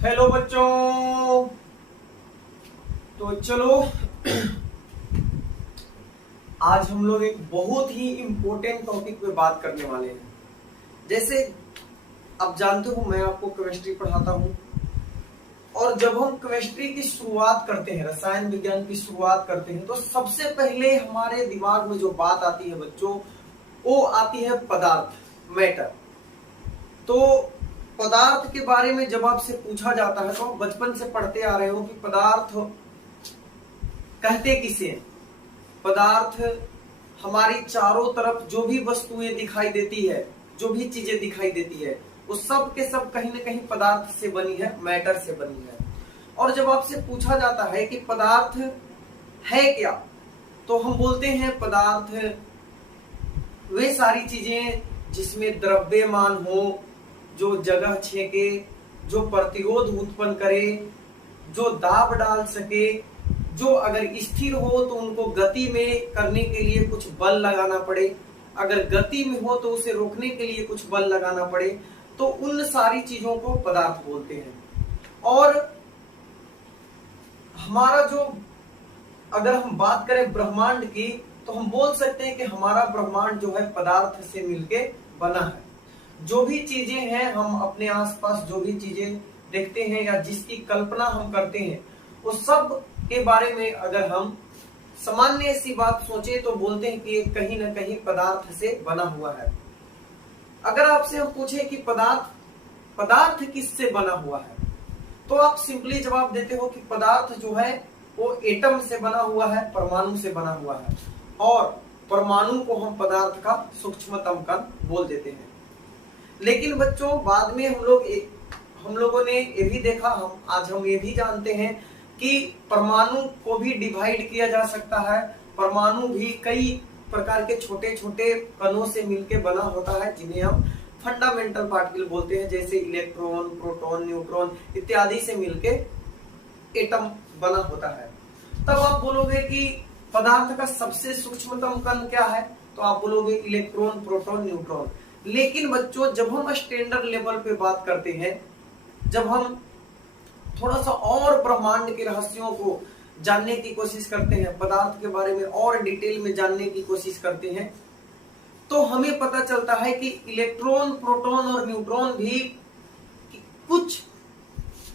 Hello बच्चों। तो चलो आज हम लोग एक बहुत ही इम्पोर्टेंट टॉपिक पे बात करने वाले हैं। जैसे आप जानते हो मैं आपको केमिस्ट्री पढ़ाता हूँ, और जब हम केमिस्ट्री की शुरुआत करते हैं, रसायन विज्ञान की शुरुआत करते हैं, तो सबसे पहले हमारे दिमाग में जो बात आती है बच्चों, वो आती है पदार्थ, मैटर। तो पदार्थ के बारे में जब आपसे पूछा जाता है तो आप बचपन से पढ़ते आ रहे हो कि पदार्थ कहते किसे हैं। पदार्थ हमारी चारों तरफ जो भी वस्तुएं दिखाई देती है, जो भी चीजें दिखाई देती है, वो सब के सब कहीं ना कहीं पदार्थ से बनी है, मैटर से बनी है। और जब आपसे पूछा जाता है कि पदार्थ है क्या, तो हम बोलते हैं पदार्थ वे सारी चीजें जिसमें द्रव्यमान हो, जो जगह छेके, जो प्रतिरोध उत्पन्न करे, जो दाब डाल सके, जो अगर स्थिर हो तो उनको गति में करने के लिए कुछ बल लगाना पड़े, अगर गति में हो तो उसे रोकने के लिए कुछ बल लगाना पड़े, तो उन सारी चीजों को पदार्थ बोलते हैं। और हमारा जो, अगर हम बात करें ब्रह्मांड की, तो हम बोल सकते हैं कि हमारा ब्रह्मांड जो है पदार्थ से मिलके बना है। जो भी चीजें हैं, हम अपने आसपास जो भी चीजें देखते हैं या जिसकी कल्पना हम करते हैं, वो सब के बारे में अगर हम सामान्य सी बात सोचे तो बोलते हैं कि ये कहीं ना कहीं पदार्थ से बना हुआ है। अगर आपसे हम पूछे कि पदार्थ किससे बना हुआ है, तो आप सिंपली जवाब देते हो कि पदार्थ जो है वो एटम से बना हुआ है, परमाणु से बना हुआ है। और परमाणु को हम पदार्थ का सूक्ष्मतम कण बोल देते हैं। लेकिन बच्चों बाद में हम लोगों ने ये भी देखा, आज हम ये भी जानते हैं कि परमाणु को भी डिवाइड किया जा सकता है। परमाणु भी कई प्रकार के छोटे छोटे कणों से मिलकर बना होता है, जिन्हें हम फंडामेंटल पार्टिकल बोलते हैं। जैसे इलेक्ट्रॉन, प्रोटॉन, न्यूट्रॉन इत्यादि से मिलकर एटम बना होता है। तब आप बोलोगे कि पदार्थ का सबसे सूक्ष्मतम कण क्या है, तो आप बोलोगे इलेक्ट्रॉन, प्रोटॉन, न्यूट्रॉन। लेकिन बच्चों जब हम स्टैंडर्ड लेवल पे बात करते हैं, जब हम थोड़ा सा और ब्रह्मांड के रहस्यों को जानने की कोशिश करते हैं, पदार्थ के बारे में और डिटेल में जानने की कोशिश करते हैं, तो हमें पता चलता है कि इलेक्ट्रॉन, प्रोटॉन और न्यूट्रॉन भी कुछ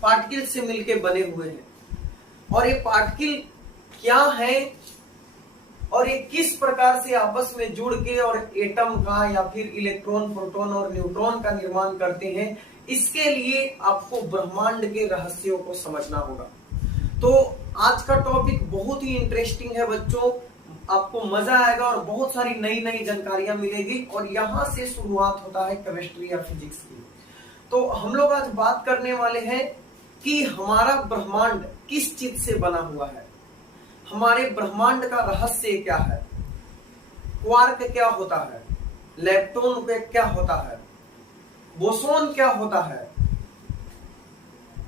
पार्टिकल से मिलकर बने हुए हैं। और ये पार्टिकल क्या है और ये किस प्रकार से आपस में जुड़ के और एटम का या फिर इलेक्ट्रॉन, प्रोटॉन और न्यूट्रॉन का निर्माण करते हैं, इसके लिए आपको ब्रह्मांड के रहस्यों को समझना होगा। तो आज का टॉपिक बहुत ही इंटरेस्टिंग है बच्चों, आपको मजा आएगा और बहुत सारी नई नई जानकारियां मिलेगी। और यहाँ से शुरुआत होता है केमिस्ट्री या फिजिक्स की। तो हम लोग आज बात करने वाले हैं कि हमारा ब्रह्मांड किस चीज से बना हुआ है, हमारे ब्रह्मांड का रहस्य क्या है, क्वार्क क्या होता है, लेप्टॉन क्या होता है, बोसोन क्या होता है,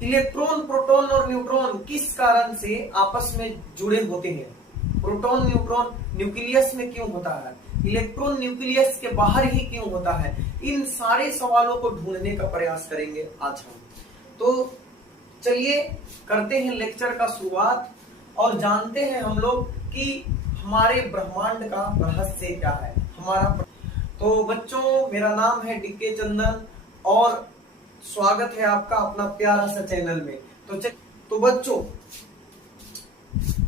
इलेक्ट्रॉन, प्रोटॉन और न्यूट्रॉन किस कारण से आपस में जुड़े होते हैं, प्रोटॉन न्यूट्रॉन न्यूक्लियस में क्यों होता है, इलेक्ट्रॉन न्यूक्लियस के बाहर ही क्यों होता है। इन सारे सवालों को ढूंढने का प्रयास करेंगे आज हम। तो चलिए करते हैं लेक्चर का शुरुआत और जानते हैं हम लोग कि हमारे ब्रह्मांड का रहस्य क्या है। तो बच्चों मेरा नाम है डीके चंदन और स्वागत है आपका अपना प्यारा सा चैनल में। तो बच्चों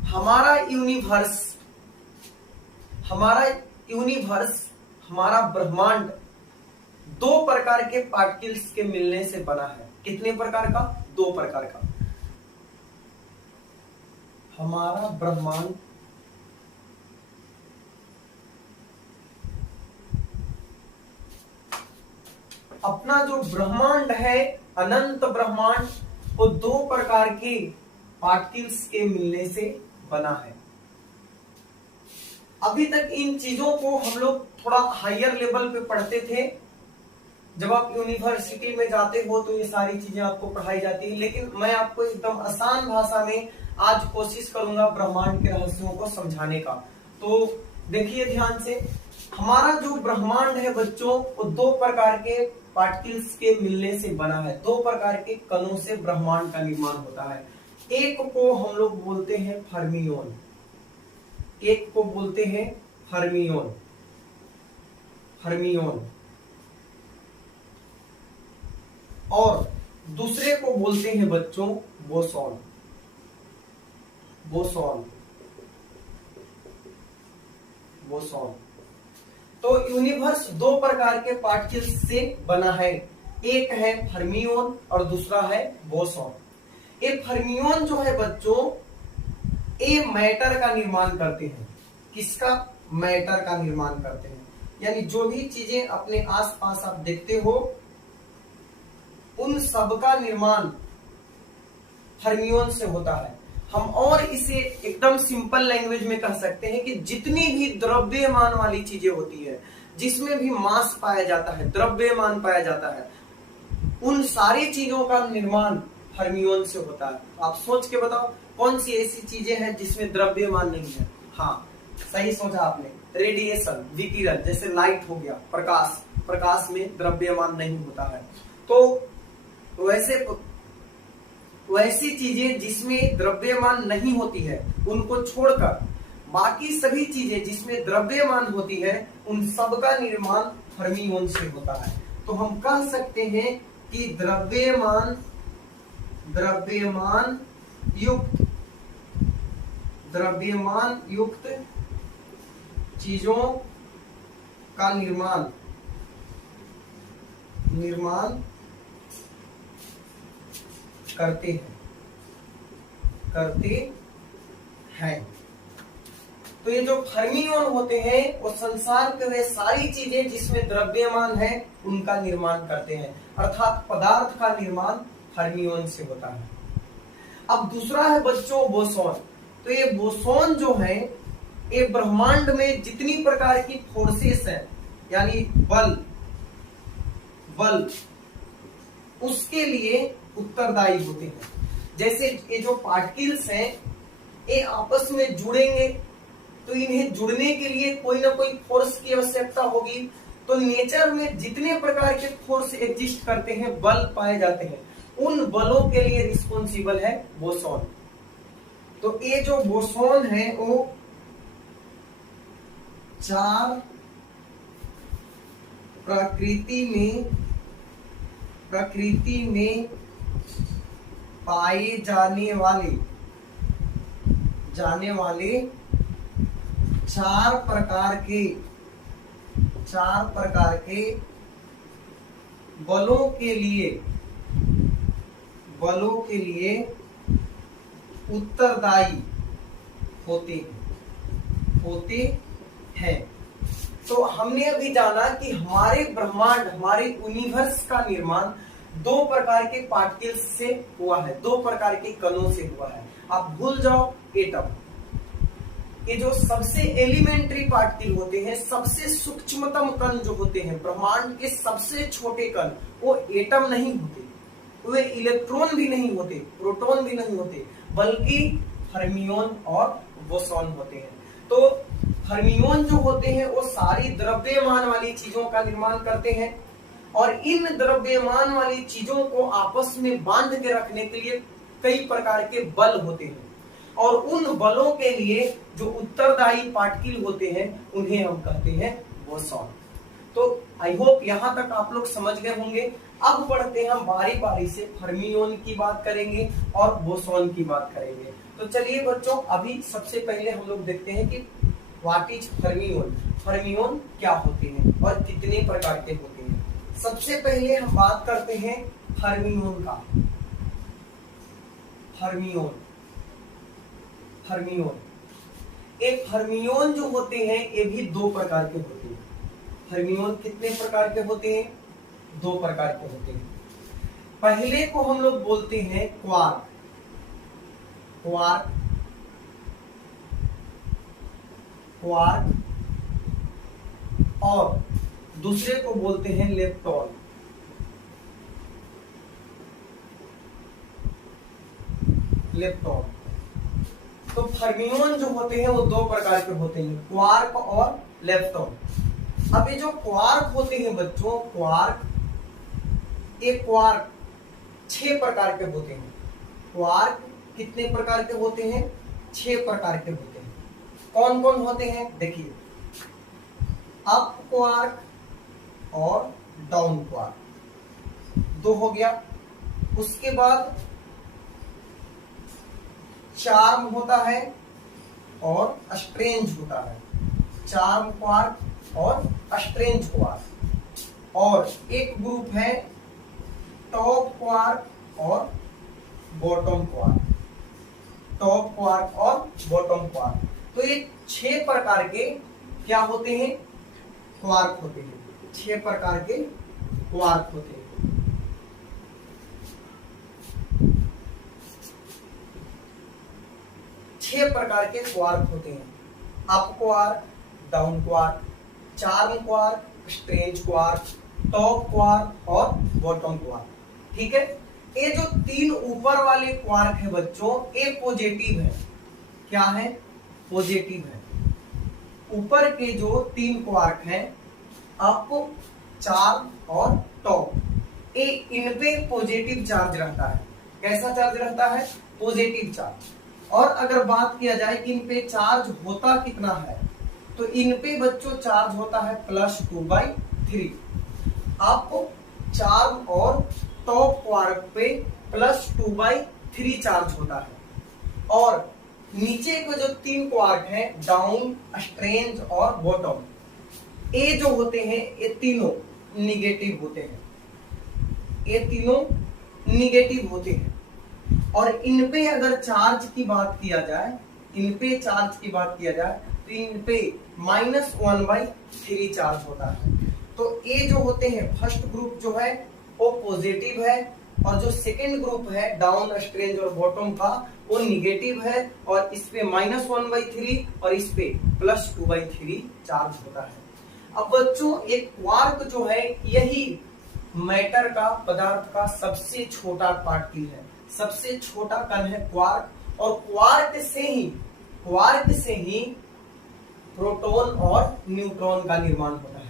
हमारा यूनिवर्स, हमारा ब्रह्मांड दो प्रकार के पार्टिकल्स के मिलने से बना है। कितने प्रकार का? दो प्रकार का। हमारा ब्रह्मांड अपना जो ब्रह्मांड है, अनंत ब्रह्मांड, वो दो प्रकार के पार्टिकल्स के मिलने से बना है। अभी तक इन चीजों को हम लोग थोड़ा हायर लेवल पे पढ़ते थे। जब आप यूनिवर्सिटी में जाते हो तो ये सारी चीजें आपको पढ़ाई जाती है, लेकिन मैं आपको एकदम आसान भाषा में आज कोशिश करूंगा ब्रह्मांड के रहस्यों को समझाने का। तो देखिए ध्यान से, हमारा जो ब्रह्मांड है बच्चों, वो दो प्रकार के पार्टिकल्स के मिलने से बना है। दो प्रकार के कणों से ब्रह्मांड का निर्माण होता है। एक को हम लोग बोलते हैं फर्मियोन, एक को बोलते हैं फर्मियोन, फर्मियोन, और दूसरे को बोलते हैं बच्चों बोसॉन, बोसॉन, बोसॉन। तो यूनिवर्स दो प्रकार के पार्टिकल्स से बना है, एक है फर्मियोन और दूसरा है बोसॉन। ये फर्मियोन जो है बच्चों, ये मैटर का निर्माण करते हैं। किसका? मैटर का निर्माण करते हैं। यानी जो भी चीजें अपने आसपास आप देखते हो उन सब का निर्माण फर्मियोन से होता है। हम और इसे एकदम सिंपल लैंग्वेज में कह सकते हैं कि जितनी भी द्रव्यमान वाली चीजें होती है, जिसमें भी मास पाया जाता है, द्रव्यमान पाया जाता है, उन सारी चीजों का निर्माण फर्मियोन से होता है। आप सोच के बताओ कौन सी ऐसी चीजें हैं जिसमें द्रव्यमान नहीं है? हाँ, सही सोचा आपने, रेडिएशन, विकिरण, जैसे लाइट हो गया, प्रकाश, प्रकाश में द्रव्यमान नहीं होता है। तो वैसी चीजें जिसमें द्रव्यमान नहीं होती है उनको छोड़कर बाकी सभी चीजें जिसमें द्रव्यमान होती है उन सब का निर्माण फर्मियोन से होता है। तो हम कह सकते हैं कि द्रव्यमान युक्त चीजों का निर्माण करते हैं। तो ये जो फर्मियोन होते हैं वो संसार के वे सारी चीजें जिसमें द्रव्यमान है उनका निर्माण करते हैं, अर्थात पदार्थ का निर्माण फर्मियोन से होता है। अब दूसरा है बच्चों बोसॉन। तो ये बोसॉन जो है ये ब्रह्मांड में जितनी प्रकार की फोर्सेस हैं, यानी बल उसके लिए उत्तरदायी होते हैं। जैसे ये जो पार्टिकल्स हैं ये आपस में जुड़ेंगे तो इन्हें जुड़ने के लिए कोई ना कोई फोर्स की आवश्यकता होगी। तो नेचर में जितने प्रकार के फोर्स एग्जिस्ट करते हैं, बल पाए जाते हैं, उन बलों के लिए रिस्पॉन्सिबल है बोसॉन। तो ये जो बोसॉन है वो चार प्रकृति में पाए जाने वाले चार प्रकार के बलों के लिए उत्तरदायी होते हैं। तो हमने अभी जाना कि हमारे ब्रह्मांड, हमारे यूनिवर्स का निर्माण दो प्रकार के पार्टिकल्स से हुआ है, दो प्रकार के कणों से हुआ है। आप भूल जाओ एटम। ये जो सबसे एलिमेंट्री पार्टिकल होते हैं, सबसे सूक्ष्मतम कण जो होते हैं, ब्रह्मांड के सबसे छोटे कण, वो एटम नहीं होते, वे इलेक्ट्रॉन भी नहीं होते, प्रोटॉन भी नहीं होते, बल्कि फर्मियोन और बोसॉन होते हैं। तो फर्मियोन जो होते हैं वो सारी द्रव्यमान वाली चीजों का निर्माण करते हैं और इन द्रव्यमान वाली चीजों को आपस में बांध के रखने के लिए कई प्रकार के बल होते हैं और उन बलों के लिए जो उत्तरदायी पार्टिकल होते हैं उन्हें हम कहते हैं बोसॉन। तो आई होप यहां तक आप लोग समझ गए होंगे। अब बढ़ते हैं हम बारी बारी से, फर्मियोन की बात करेंगे और बोसॉन की बात करेंगे। तो चलिए बच्चों, अभी सबसे पहले हम लोग देखते हैं कि व्हाट इज फर्मियोन, फर्मियोन क्या होते हैं और कितने प्रकार के होते हैं। सबसे पहले हम बात करते हैं फर्मियोन का। एक फर्मियोन जो होते हैं ये भी दो प्रकार के होते हैं। फर्मियोन कितने प्रकार के होते हैं? दो प्रकार के होते हैं। पहले को हम लोग बोलते हैं क्वार्क, और दूसरे को बोलते हैं लेप्टॉन। तो फर्मियोन जो होते हैं वो दो प्रकार के होते हैं, क्वार्क और लेप्टॉन। अब ये जो क्वार्क होते हैं बच्चों, क्वार्क एक क्वार्क 6 प्रकार के होते हैं। क्वार्क कितने प्रकार के होते हैं? 6 प्रकार के होते हैं। कौन कौन होते हैं? देखिए, अप क्वार्क और डाउन क्वार्क 2 हो गया। उसके बाद चार्म होता है और स्ट्रेंज होता है। चार्म क्वार्क और स्ट्रेंज क्वार्क। और एक ग्रुप है टॉप क्वार्क और बॉटम क्वार्क। टॉप क्वार्क और बॉटम क्वार्क। तो ये 6 प्रकार के क्या होते हैं? क्वार्क होते हैं। 6 प्रकार के क्वार्क होते हैं। 6 प्रकार के क्वार्क होते हैं। Up quark, down quark, charm quark, strange quark, top quark और बॉटम क्वार्क। ठीक है। ये जो 3 ऊपर वाले क्वार्क है बच्चों, ये पॉजिटिव है। क्या है? पॉजिटिव है। ऊपर के जो 3 क्वार्क हैं, अप, चार्म और टॉप, ये इन पे पॉजिटिव चार्ज रहता है। कैसा चार्ज रहता है? Positive charge. और अगर बात किया जाए कि इन पे चार्ज होता कितना है, तो इन पे बच्चों चार्ज होता है +2/3। आपको चार्म और टॉप क्वार्क पे +2/3 चार्ज होता है। और नीचे के जो 3 क्वार्क हैं, डाउन, स्ट्रेंज और बॉटम, ये जो होते हैं ये तीनों निगेटिव होते हैं। ये तीनों निगेटिव होते हैं। और इन पे अगर चार्ज की बात किया जाए, इन पे चार्ज की बात किया जाए, तो इन पे -1/3 चार्ज होता है। तो ये जो होते हैं, फर्स्ट ग्रुप जो है वो पॉजिटिव है, और जो सेकेंड ग्रुप है डाउन, स्ट्रेंज और बॉटम का, वो निगेटिव है। और इस पे -1/3 और इस पे +2/3 चार्ज होता है। अब बच्चों, एक क्वार्क जो है, यही मैटर का, पदार्थ का सबसे छोटा पार्टिकल है। सबसे छोटा कण है क्वार्क। और क्वार्क से ही प्रोटॉन और न्यूट्रॉन का निर्माण होता है।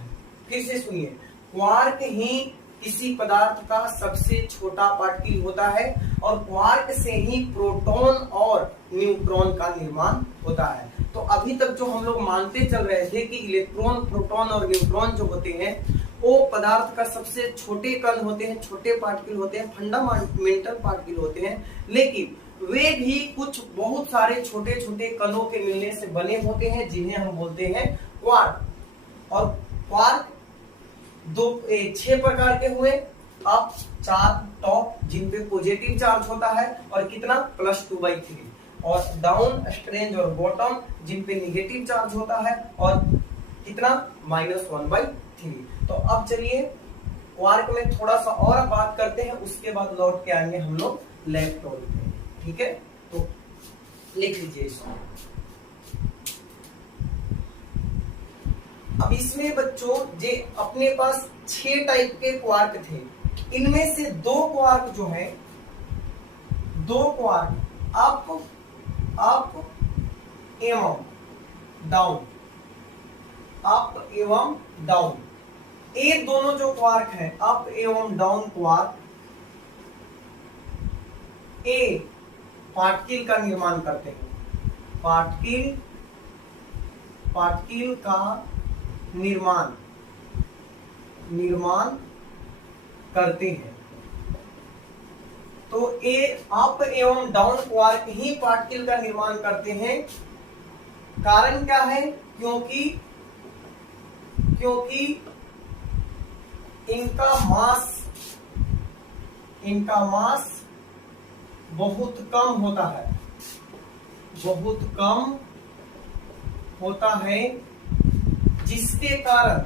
फिर से सुनिए, क्वार्क ही किसी पदार्थ का सबसे छोटा पार्टिकल होता है, और क्वार्क से ही प्रोटॉन और न्यूट्रॉन का निर्माण होता है। तो अभी तक जो हम लोग मानते चल रहे थे कि इलेक्ट्रॉन, प्रोटॉन और न्यूट्रॉन जो होते हैं, वो पदार्थ का सबसे छोटे कण होते हैं, छोटे पार्टिकल होते हैं, फंडामेंटल पार्टिकल होते हैं। लेकिन वे भी कुछ बहुत सारे छोटे छोटे कणों के मिलने से बने होते हैं, जिन्हें हम बोलते हैं क्वार्क। और क्वार्क 6 प्रकार के हुए, अप, चार्म, टॉप, जिन पे पॉजिटिव चार्ज होता है, और कितना? +2/3। और डाउन, स्ट्रेंज और बॉटम, जिन पे निगेटिव चार्ज होता है, और कितना? -1/3। तो अब चलिए क्वार्क में थोड़ा सा और बात करते हैं, उसके बाद लौट के आएंगे हम लोग इलेक्ट्रॉन पे। ठीक है, तो लिख लीजिए इसको। अब इसमें बच्चों जे अपने पास 6 टाइप के क्वार्क थे, इनमें से 2 क्वार्क जो है, 2 क्वार्क अप एवं डाउन, अप एवं डाउन, ये दोनों जो क्वार्क हैं, अप एवं डाउन क्वार्क, ए पार्टिकल का निर्माण करते हैं। पार्टिकल का निर्माण करते हैं। तो ये अप एवं डाउन क्वार्क ही पार्टिकल का निर्माण करते हैं। कारण क्या है? क्योंकि इनका मास बहुत कम होता है, जिसके कारण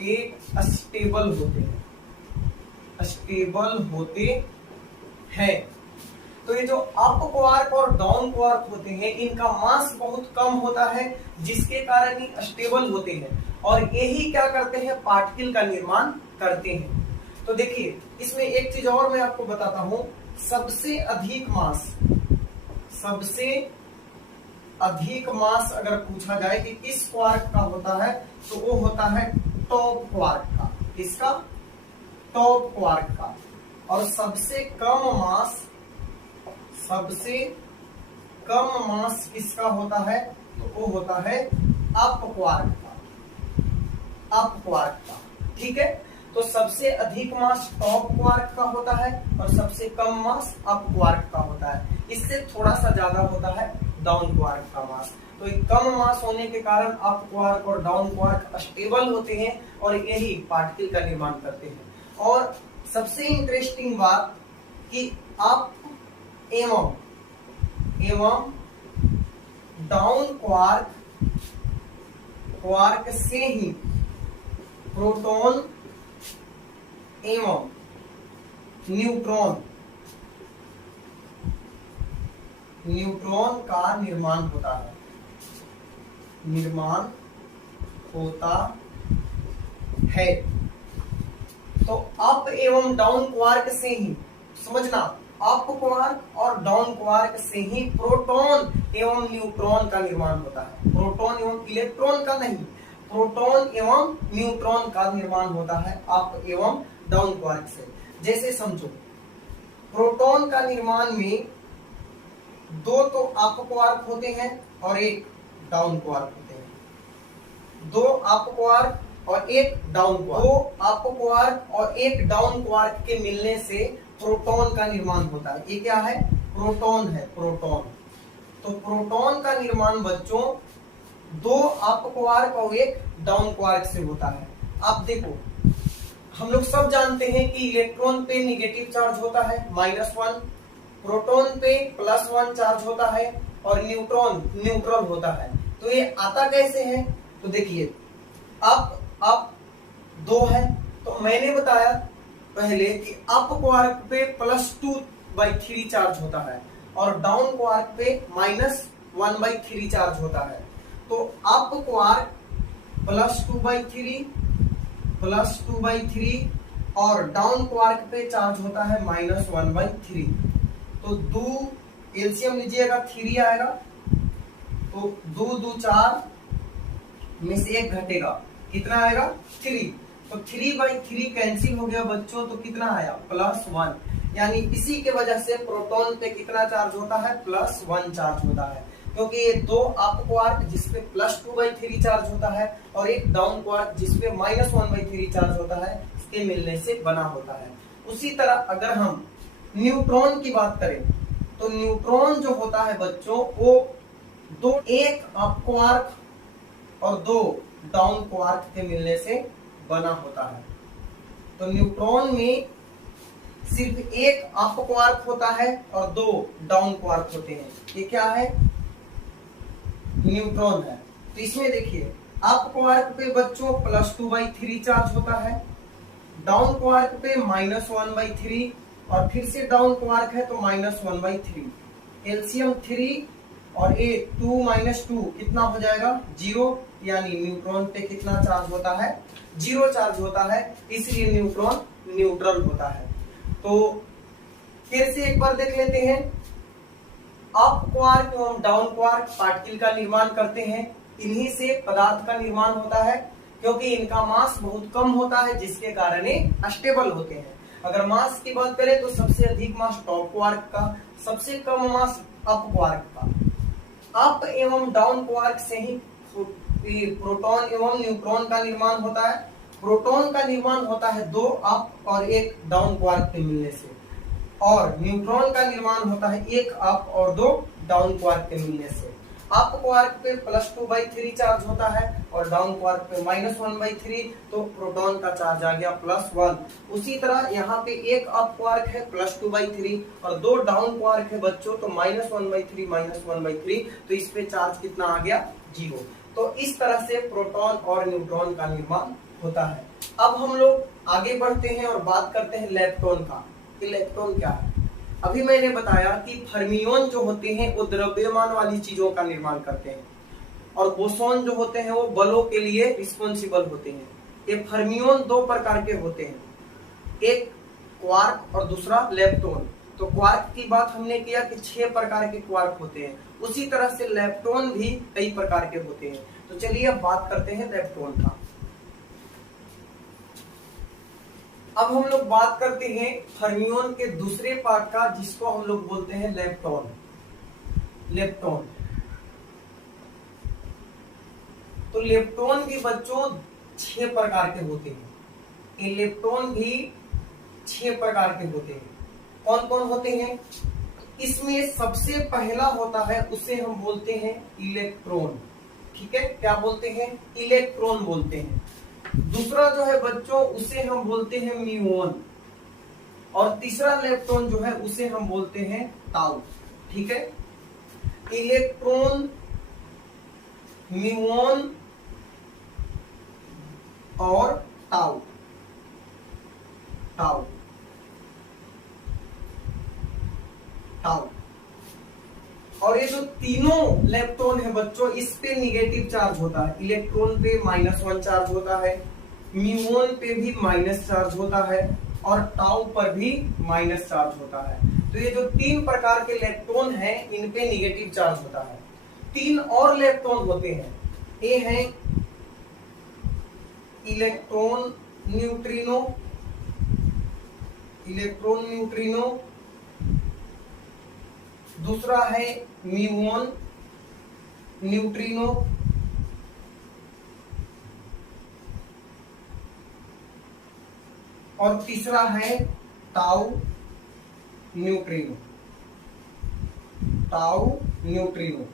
एक स्टेबल होते हैं। तो ये जो अप क्वार्क और डाउन क्वार्क होते हैं, इनका मास बहुत कम होता है, जिसके कारण ये स्टेबल होते हैं, और यही क्या करते हैं? पार्टिकल का निर्माण करते हैं। तो देखिए, इसमें एक चीज और मैं आपको बताता हूं। सबसे अधिक मास अगर पूछा जाए कि किस क्वार्क का होता है, तो वो होता है टॉप क्वार्क का। किसका? टॉप क्वार्क का। और सबसे कम मास किसका होता है, तो वो होता है अप क्वार्क का। ठीक है, तो सबसे अधिक मास टॉप क्वार्क का होता है और सबसे कम मास अप क्वार्क का होता है। इससे थोड़ा सा ज्यादा होता है डाउन क्वार्क का मास। तो एक कम मास होने के कारण अप क्वार्क और डाउन क्वार्क स्टेबल होते हैं और यही पार्टिकल का निर्माण करते हैं। और सबसे इंटरेस्टिंग बात कि अप एवं डाउन क्वार्क से ही प्रोटॉन एवं न्यूट्रॉन का निर्माण होता है। तो अप एवं डाउन क्वार्क से ही, समझना, अप क्वार्क और डाउन क्वार्क से ही प्रोटॉन एवं न्यूट्रॉन का निर्माण होता है। प्रोटॉन एवं इलेक्ट्रॉन का नहीं, प्रोटॉन एवं न्यूट्रॉन का निर्माण होता है अप एवं डाउन क्वार्क से। जैसे समझो, प्रोटॉन का निर्माण में दो तो अप क्वार्क होते हैं और एक डाउन क्वार्क होते हैं। दो अप क्वार्क और एक डाउन क्वार्क। दो अप क्वार्क और एक डाउन क्वार्क के मिलने से प्रोटॉन का निर्माण होता है। ये क्या है? प्रोटॉन है, प्रोटॉन। तो प्रोटॉन का निर्माण बच्चों दो अप क्वार्क और एक डाउन क्वार्क से होता है। आप देखो, हम लोग सब जानते हैं कि इलेक्ट्रॉन पे निगेटिव चार्ज होता है -1, प्रोटॉन पे +1 चार्ज होता है और न्यूट्रॉन न्यूट्रल होता है। तो ये आता कैसे है? तो देखिए, अप 2 है, तो मैंने बताया पहले कि अप क्वार्क पे +2/3 चार्ज होता है और डाउन क्वार्क पे -1/3 चार्ज होता है। तो अप क्वार्क +2/3 और डाउन क्वार्क पे चार्ज होता है -1/3। तो 2 एलसीएम लीजिएगा, 3 आएगा, तो 2 2 4 में से 1 घटेगा, कितना आएगा? 3। तो 3/3 कैंसिल हो गया बच्चों, तो कितना आया? +1। यानी इसी के वजह से प्रोटॉन पे कितना चार्ज होता है? +1 चार्ज होता है, क्योंकि ये दो अप क्वार्क जिसपे +2/3 चार्ज होता है और एक डाउन क्वार्क जिसपे -1/3 चार्ज होता है, इसके मिलने से बना होता है। उसी तरह अगर हम न्यूट्रॉन की बात करें, तो न्यूट्रॉन जो होता है बच्चों, वो एक अप क्वार्क और 2 डाउन क्वार्क के मिलने से बना होता है। तो न्यूट्रॉन में सिर्फ एक अप क्वार्क होता है और 2 डाउन क्वार्क होते हैं। ये क्या है? न्यूट्रॉन है। तो इसमें देखिए, अप क्वार्क पे बच्चों +2/3 चार्ज होता है, डाउन क्वार्क पे -1/3 और फिर से डाउन क्वार्क है तो -1/3। एलसीएम 3 और 2 - 2 कितना हो जाएगा? 0। यानी न्यूट्रॉन पे कितना चार्ज होता है? 0 चार्ज होता है, इसलिए न्यूट्रॉन न्यूट्रल होता है। तो फिर से एक बार देख लेते हैं, अप क्वार्क एवं डाउन क्वार्क पार्टिकल का निर्माण करते हैं। इन्हीं से पदार्थ का निर्माण होता है, क्योंकि इनका मास बहुत कम होता है, जिसके कारण ये स्टेबल होते हैं। अगर मास की बात करें तो सबसे अधिक मास टॉप क्वार्क का, सबसे कम मास अप क्वार्क का। अप एवं डाउन क्वार्क से ही प्रोटॉन एवं न्यूट्रॉन का निर्माण होता है। प्रोटॉन का निर्माण होता है 2 अप और 1 डाउन क्वार्क के मिलने से, और न्यूट्रॉन का निर्माण होता है 1 अप और 2 डाउन क्वार्क के मिलने से। अप क्वार्क पे +2/3 चार्ज होता है और डाउन क्वार्क पे -1/3, तो प्रोटॉन का चार्ज आ गया +1। उसी तरह यहाँ पे एक अप क्वार्क है +2/3 और 2 डाउन क्वार्क है बच्चों, तो -1/3 -1/3, तो इस पे चार्ज कितना आ गया? 0। तो इस तरह से प्रोटॉन और न्यूट्रॉन का निर्माण होता है। अब हम लोग आगे बढ़ते हैं और बात करते हैं इलेक्ट्रॉन का। इलेक्ट्रॉन क्या है? अभी मैंने बताया कि फर्मियोन जो होते हैं वो द्रव्यमान वाली चीजों का निर्माण करते हैं, और बोसोन जो होते हैं वो बलों के लिए रिस्पॉन्सिबल होते हैं। ये फर्मियोन 2 प्रकार के होते हैं, एक क्वार्क और दूसरा लेप्टोन। तो क्वार्क की बात हमने किया कि 6 प्रकार के क्वार्क होते हैं, उसी तरह से लेप्टॉन भी कई प्रकार के होते हैं। तो चलिए अब बात करते हैं लेप्टॉन का। अब हम लोग बात करते हैं फर्मियोन के दूसरे पार्ट का, जिसको हम लोग बोलते हैं लेप्टॉन। लेप्टॉन तो लेप्टॉन भी बच्चों 6 प्रकार के होते हैं। इलेक्ट्रॉन भी 6 प्रकार के होते हैं। कौन कौन होते हैं? इसमें सबसे पहला होता है, उसे हम बोलते हैं इलेक्ट्रॉन। ठीक है, क्या बोलते हैं? इलेक्ट्रॉन बोलते हैं। दूसरा जो है बच्चों, उसे हम बोलते हैं म्यूऑन। और तीसरा इलेक्ट्रॉन जो है उसे हम बोलते हैं ताउ। ठीक है, इलेक्ट्रॉन, म्यूऑन और ताउ। ताउ ताउ और ये जो तीनों इलेक्ट्रॉन है बच्चों, इस पे निगेटिव चार्ज होता है। इलेक्ट्रॉन पे -1 चार्ज होता है, म्यूऑन पे भी माइनस चार्ज होता है और टाउ पर भी माइनस चार्ज होता है। तो ये जो 3 प्रकार के इलेक्ट्रॉन हैं, इन पे निगेटिव चार्ज होता है। 3 और इलेक्ट्रॉन होते हैं, ये है इलेक्ट्रॉन न्यूट्रिनो। इलेक्ट्रॉन न्यूट्रिनो, दूसरा है म्यूऑन न्यूट्रिनो, और तीसरा है ताउ न्यूट्रिनो। ताउ न्यूट्रिनो,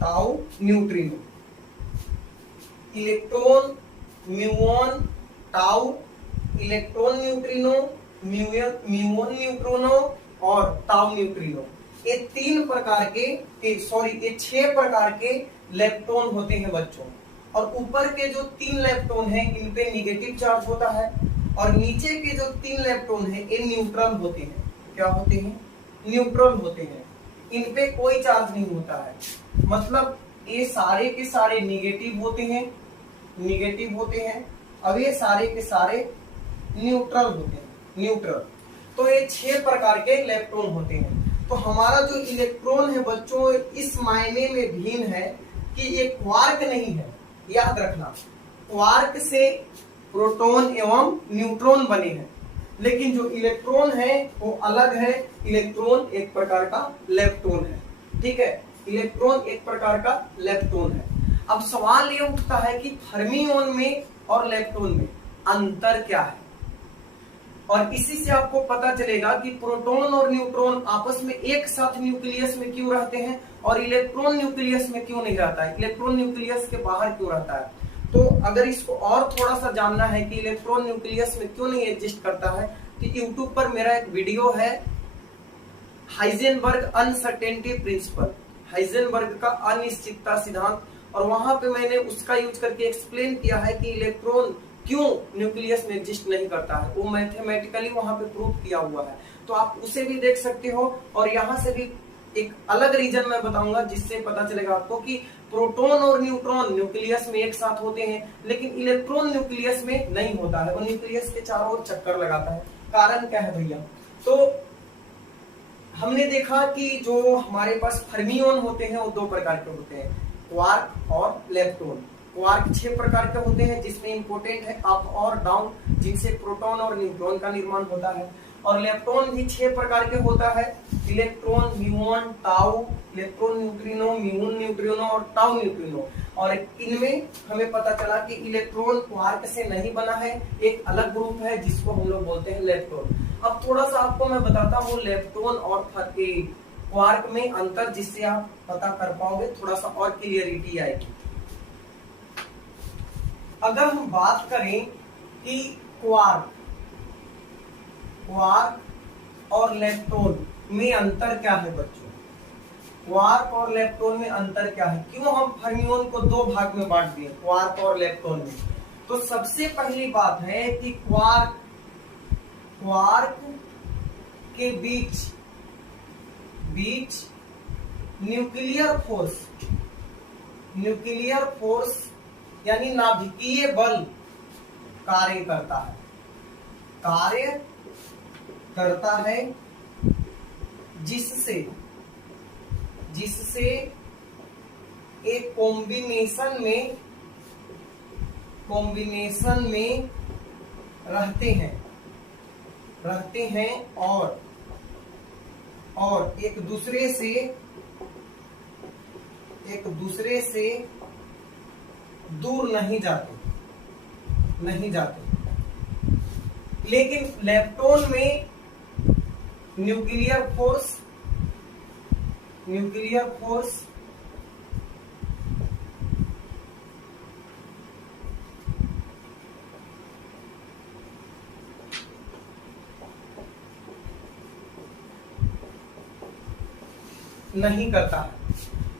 ताउ न्यूट्रिनो। इलेक्ट्रॉन, म्यूऑन, ताउ, इलेक्ट्रॉन न्यूट्रिनो, म्यूऑन न्यूट्रिनो और ताउ न्यूट्रिनो। ये 3 प्रकार के ये 6 प्रकार के इलेक्ट्रॉन होते हैं बच्चों। और ऊपर के जो 3 इलेक्ट्रॉन हैं, इन पे निगेटिव चार्ज होता है, और नीचे के जो 3 इलेक्ट्रॉन हैं, ये न्यूट्रल होते हैं। क्या होते हैं? न्यूट्रल होते हैं। इन पे कोई चार्ज नहीं होता है, मतलब ये सारे के सारे निगेटिव होते हैं। निगेटिव होते हैं। अब ये सारे के सारे न्यूट्रल होते हैं। न्यूट्रल। तो ये 6 प्रकार के इलेक्ट्रॉन होते हैं। तो हमारा जो इलेक्ट्रॉन है बच्चों, इस मायने में भिन्न है कि ये क्वार्क नहीं है, याद रखना। क्वार्क से प्रोटॉन एवं न्यूट्रॉन बने हैं, लेकिन जो इलेक्ट्रॉन है वो अलग है। इलेक्ट्रॉन एक प्रकार का इलेक्ट्रॉन है। ठीक है, इलेक्ट्रॉन एक प्रकार का इलेक्ट्रॉन है। अब सवाल ये उठता है कि फर्मियोन में और इलेक्ट्रॉन में अंतर क्या है, और इसी से आपको पता चलेगा कि प्रोटॉन और न्यूट्रॉन आपस में एक साथ न्यूक्लियस में क्यों रहते हैं और इलेक्ट्रॉन न्यूक्लियस में क्यों नहीं रहता है, इलेक्ट्रॉन न्यूक्लियस के बाहर क्यों रहता है। तो अगर इसको और थोड़ा सा जानना है कि इलेक्ट्रॉन न्यूक्लियस में क्यों नहीं एग्जिस्ट करता है, तो यूट्यूब पर मेरा एक वीडियो है, हाइजेनबर्ग अनसर्टेनिटी प्रिंसिपल, हाइजेनबर्ग का अनिश्चितता सिद्धांत, और वहां पे मैंने उसका यूज करके एक्सप्लेन किया है कि इलेक्ट्रॉन क्यों न्यूक्लियस में एग्जिस्ट नहीं करता है। वो मैथमेटिकली वहां पे प्रूव किया हुआ है, तो आप उसे भी देख सकते हो। और यहाँ से भी एक अलग रीजन मैं बताऊंगा, जिससे पता चलेगा आपको कि प्रोटॉन और न्यूट्रॉन न्यूक्लियस में एक साथ होते हैं, लेकिन इलेक्ट्रॉन न्यूक्लियस में नहीं होता है, वो न्यूक्लियस के चारों ओर चक्कर लगाता है। कारण क्या है भैया? तो हमने देखा कि जो हमारे पास फर्मियोन होते हैं वो 2 प्रकार के होते हैं, क्वार्क और लेप्टॉन। क्वार्क 6 प्रकार के होते हैं, जिसमें इंपॉर्टेंट है अप और डाउन, जिनसे प्रोटॉन और न्यूट्रॉन का निर्माण होता है। और इलेक्ट्रॉन भी 6 प्रकार के होता है, इलेक्ट्रॉन, म्यूऑन, ताउ, इलेक्ट्रॉन न्यूट्रिनो, म्यूऑन न्यूट्रिनो और ताउ न्यूट्रिनो। और इनमें हमें पता चला कि इलेक्ट्रॉन क्वार्क से नहीं बना है, एक अलग ग्रुप है जिसको हम लोग बोलते हैं लेप्टॉन। अब थोड़ा सा आपको मैं बताता हूँ लेप्टॉन और क्वार्क में अंतर, जिससे आप पता कर पाओगे, थोड़ा सा और क्लियरिटी आएगी। अगर हम बात करें कि क्वार्क और लेप्टॉन में अंतर क्या है बच्चों, क्वार्क और लेप्टॉन में अंतर क्या है, क्यों हम फर्मियोन को 2 भाग में बांट दिए, क्वार्क और लेप्टॉन में। तो सबसे पहली बात है कि क्वार्क के बीच न्यूक्लियर फोर्स यानी नाभिकीय बल कार्य करता है जिससे एक कॉम्बिनेशन में रहते हैं और एक दूसरे से दूर नहीं जाते। लेकिन लेप्टोन में न्यूक्लियर फोर्स नहीं करता है।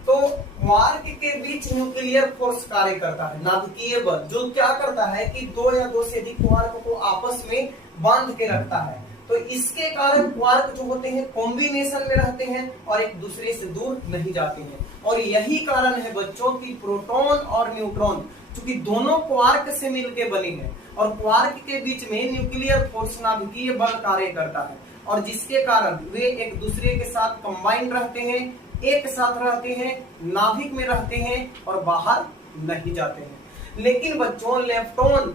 तो क्वार्क के बीच न्यूक्लियर फोर्स कार्य करता है, नाभिकीय बल, जो क्या करता है कि दो या दो से अधिक क्वार्क को आपस में बांध के रखता है। तो इसके कारण क्वार्क जो होते हैं कॉम्बिनेशन में रहते हैं और एक दूसरे से दूर नहीं जाते हैं। और यही कारण है बच्चों की प्रोटॉन और न्यूट्रॉन, चूंकि दोनों क्वार्क से मिलकर बने हैं और क्वार्क के बीच में न्यूक्लियर फोर्स, नाभिकीय बल कार्य करता है, और जिसके कारण वे एक दूसरे के साथ कंबाइन रहते हैं, एक साथ रहते हैं, नाभिक में रहते हैं और बाहर नहीं जाते हैं। लेकिन बच्चों लेप्टोन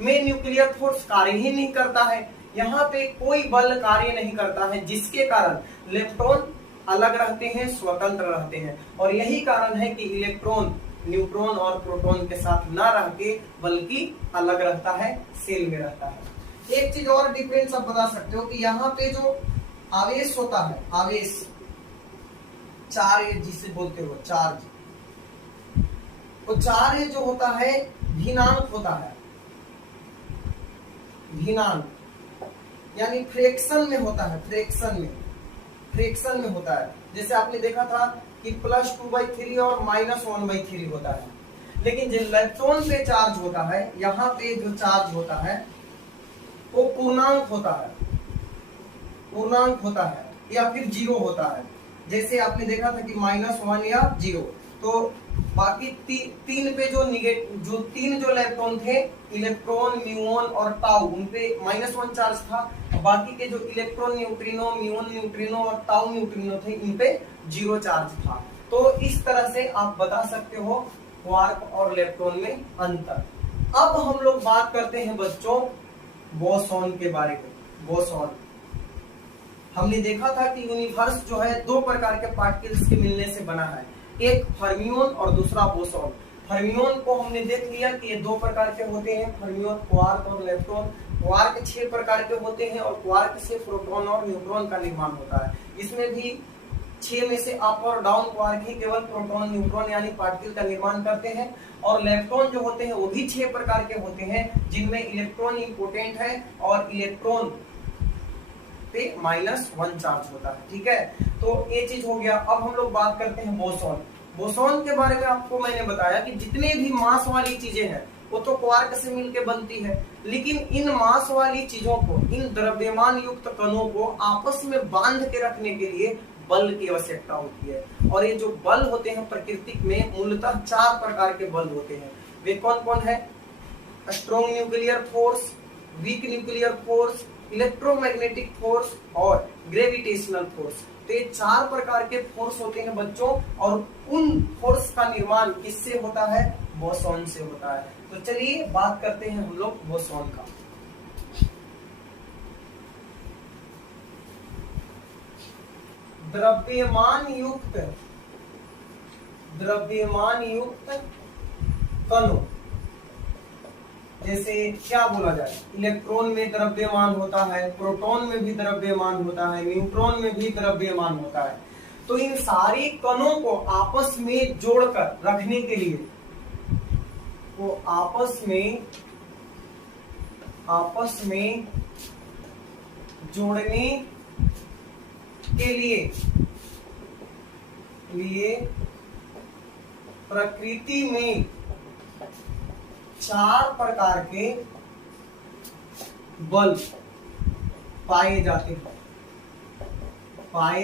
में न्यूक्लियर फोर्स कार्य ही नहीं करता है, यहाँ पे कोई बल कार्य नहीं करता है, जिसके कारण लेप्टोन अलग रहते हैं, स्वतंत्र रहते हैं। और यही कारण है कि इलेक्ट्रॉन न्यूट्रॉन और प्रोटॉन के साथ ना रह के बल्कि अलग रहता है, सेल में रहता है। एक चीज और डिफरेंस आप बता सकते हो कि यहाँ पे जो आवेश होता है, आवेश चार्ज जिसे बोलते हो, चार्ज, तो चार्ज जो होता है भिन्नांक होता है, भिन्नांक यानी फ्रैक्शन में होता है, फ्रैक्शन में होता है। जैसे आपने देखा था कि +2/3 और -1/3 होता है। लेकिन जो इलेक्ट्रॉन पे चार्ज होता है, यहाँ पे जो चार्ज होता है वो पूर्णांक होता है या फिर 0 होता है। जैसे आपने देखा था कि -1 या 0। तो बाकी तीन पे जो तीन जो इलेक्ट्रॉन थे, इलेक्ट्रॉन, म्यूऑन और टाउ, उनपे -1 चार्ज था। बाकी के जो इलेक्ट्रॉन न्यूट्रिनो, म्यूऑन न्यूट्रिनो और टाउ न्यूट्रिनो थे, इन पे 0 चार्ज था। तो इस तरह से आप बता सकते हो क्वार्क और लेप्टोन में अंतर। अब हम लोग बात करते हैं बच्चों बोसॉन के बारे में। बोसॉन हमने देखा था कि यूनिवर्स जो है दो प्रकार के पार्टिकल्स के मिलने से बना है, एक फर्मियोन और दूसरा बोसॉन। फर्मियोन को हमने देख लिया कि ये दो प्रकार के होते हैं, फर्मियोन, क्वार्क और लेप्टोन। क्वार्क 6 प्रकार के होते हैं और क्वार्क से प्रोटॉन और न्यूट्रॉन का निर्माण होता है। इसमें भी 6 में से अप और डाउन क्वार्क ही केवल प्रोटॉन, न्यूट्रॉन यानी पार्टिकल का निर्माण करते हैं। और लेप्टोन जो होते हैं वो भी 6 प्रकार के होते हैं, जिनमें इलेक्ट्रॉन इंपोर्टेंट है और इलेक्ट्रॉन पे -1 चार्ज होता है। ठीक है, तो ये चीज हो गया। अब हम लोग बात करते हैं बोसॉन। बोसॉन के बारे में आपको मैंने बताया कि जितने भी मास वाली चीजें हैं वो तो क्वार्क से मिलकर बनती है, लेकिन इन मास वाली चीजों को, इन द्रव्यमान युक्त कणों को आपस में बांध के रखने के लिए बल की आवश्यकता होती है। और ये जो बल होते हैं प्रकृति में मूलतः 4 प्रकार के बल होते हैं। वे कौन कौन है? Strong nuclear force, week nuclear force, electromagnetic force और ग्रेविटेशनल फोर्स। तो ये 4 प्रकार के फोर्स होते हैं बच्चों, और उन फोर्स का निर्माण किससे होता है? बोसॉन से होता है। तो चलिए बात करते हैं हम लोग बोसॉन का। द्रव्यमान युक्त कणों, जैसे क्या बोला जाए, इलेक्ट्रॉन में द्रव्यमान होता है, प्रोटॉन में भी द्रव्यमान होता है, न्यूट्रॉन में भी द्रव्यमान होता है। तो इन सारी कणों को आपस में जोड़कर रखने के लिए, वो आपस में जोड़ने के लिए प्रकृति में 4 प्रकार के बल पाए